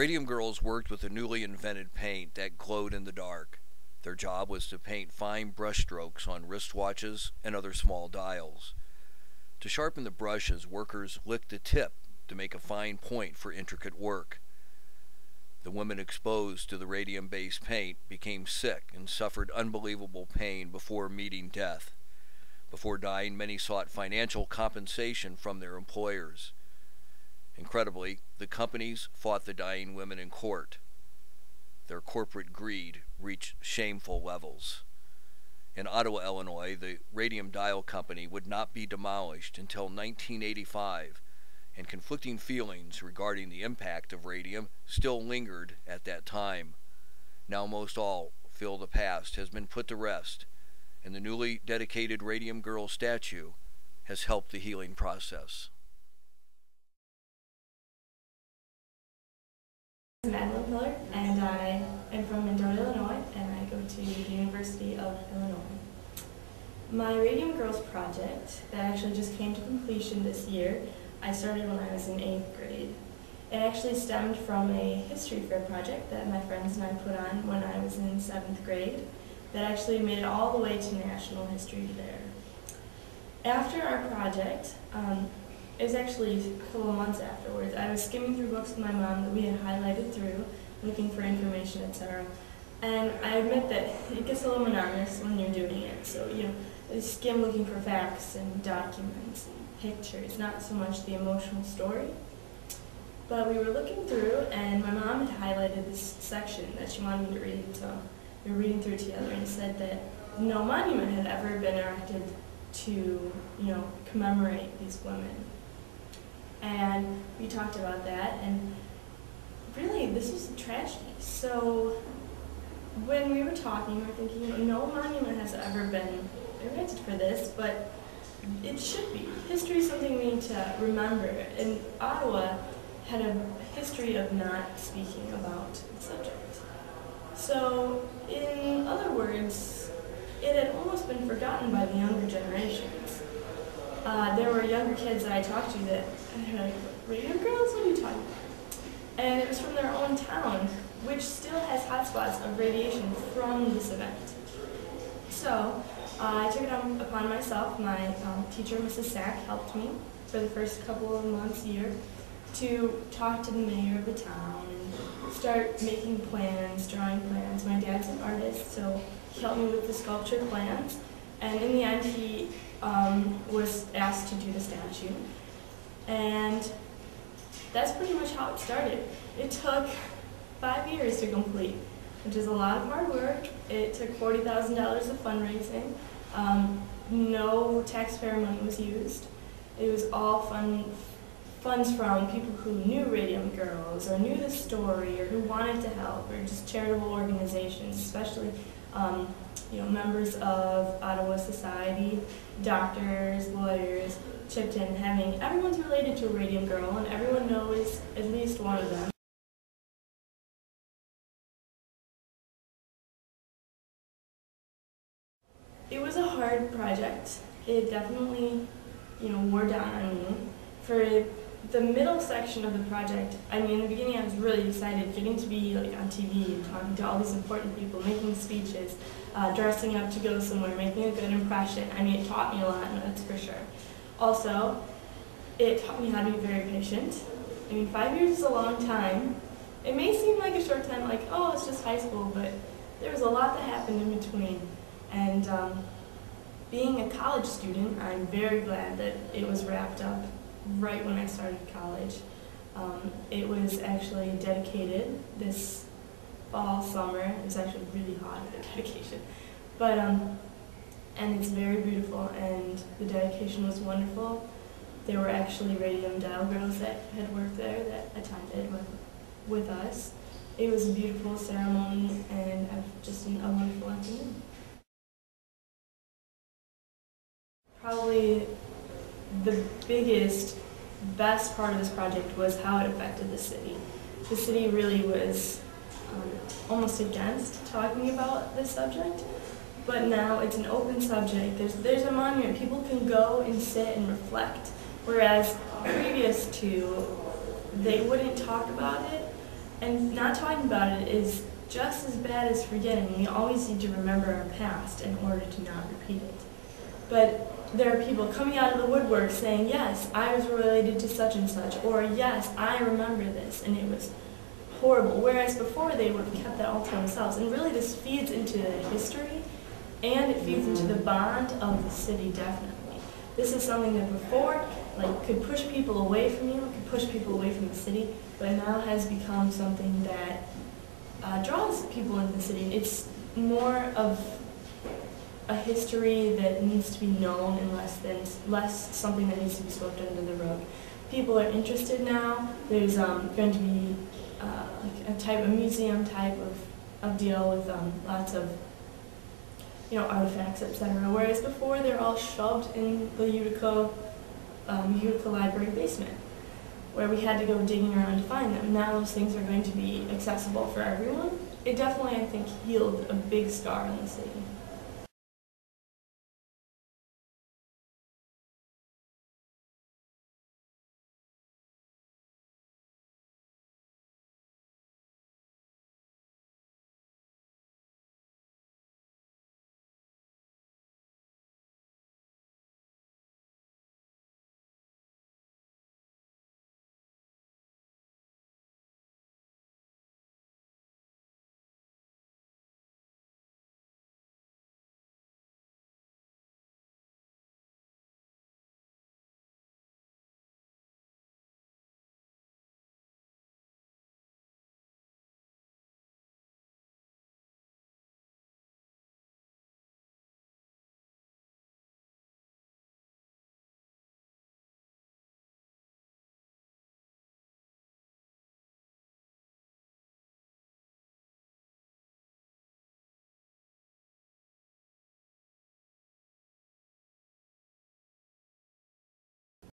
Radium girls worked with a newly invented paint that glowed in the dark. Their job was to paint fine brushstrokes on wristwatches and other small dials. To sharpen the brushes, workers licked the tip to make a fine point for intricate work. The women exposed to the radium-based paint became sick and suffered unbelievable pain before meeting death. Before dying, many sought financial compensation from their employers. Incredibly, the companies fought the dying women in court. Their corporate greed reached shameful levels. In Ottawa, Illinois, the Radium Dial Company would not be demolished until 1985, and conflicting feelings regarding the impact of radium still lingered at that time. Now most all feel the past has been put to rest, and the newly dedicated Radium Girl statue has helped the healing process. I'm Madeline Miller, and I am from Mendota, Illinois, and I go to the University of Illinois. My Radium Girls project that actually just came to completion this year, I started when I was in 8th grade. It actually stemmed from a history fair project that my friends and I put on when I was in 7th grade that actually made it all the way to National History Fair. After our project, it was actually a couple of months afterwards, I was skimming through books with my mom that we had highlighted through, looking for information, etc. And I admit that it gets a little monotonous when you're doing it. So, I skim looking for facts and documents and pictures, not so much the emotional story. But we were looking through, and my mom had highlighted this section that she wanted me to read, so we were reading through it together, and said that no monument had ever been erected to, commemorate these women. And we talked about that, and really, this was a tragedy. So when we were talking, we were thinking, no monument has ever been erected for this, but it should be. History is something we need to remember, and Ottawa had a history of not speaking about the subject. So, in other words, it had almost been forgotten by the younger generations. There were younger kids that I talked to that were like, "Radio girls, what are you talking about?" And it was from their own town, which still has hotspots of radiation from this event. So, I took it upon myself. My teacher, Mrs. Sack, helped me for the first couple of months, year, to talk to the mayor of the town and start making plans, drawing plans. My dad's an artist, so he helped me with the sculpture plans. And in the end, he was asked to do the statue. And that's pretty much how it started. It took 5 years to complete, which is a lot of hard work. It took $40,000 of fundraising. No taxpayer money was used. It was all funds from people who knew Radium Girls or knew the story or who wanted to help, or just charitable organizations, especially members of Ottawa society, doctors, lawyers, chipped in, everyone's related to a Radium Girl and everyone knows at least one of them. It was a hard project. It definitely, wore down on me. For the middle section of the project, in the beginning I was really excited, getting to be on TV and talking to all these important people, making speeches, dressing up to go somewhere, making a good impression. It taught me a lot, that's for sure. Also, it taught me how to be very patient. 5 years is a long time. It may seem like a short time, like, oh, it's just high school, but there was a lot that happened in between. And being a college student, I'm very glad that it was wrapped up right when I started college. It was actually dedicated this fall, summer. It was actually really hot at the dedication. But, and it's very beautiful, and the dedication was wonderful. There were actually Radium Dial girls that had worked there that attended with us. It was a beautiful ceremony and just a wonderful afternoon. Probably the biggest, best part of this project was how it affected the city. The city really was almost against talking about this subject, but now it's an open subject. There's a monument. People can go and sit and reflect, whereas previous to, they wouldn't talk about it. And not talking about it is just as bad as forgetting. We always need to remember our past in order to not repeat it. But there are people coming out of the woodwork saying, yes, I was related to such and such, or yes, I remember this, and it was horrible. Whereas before they would have kept that all to themselves. And really this feeds into the history, and it feeds into the bond of the city, definitely. This is something that before could push people away from you, could push people away from the city, but now has become something that draws people into the city. It's more of a history that needs to be known and less something that needs to be swept under the rug. People are interested now. There's going to be a museum type of deal with lots of artifacts, etc. Whereas before they're all shoved in the Utica Library basement, where we had to go digging around to find them. Now those things are going to be accessible for everyone. It definitely, I think, healed a big scar in the city.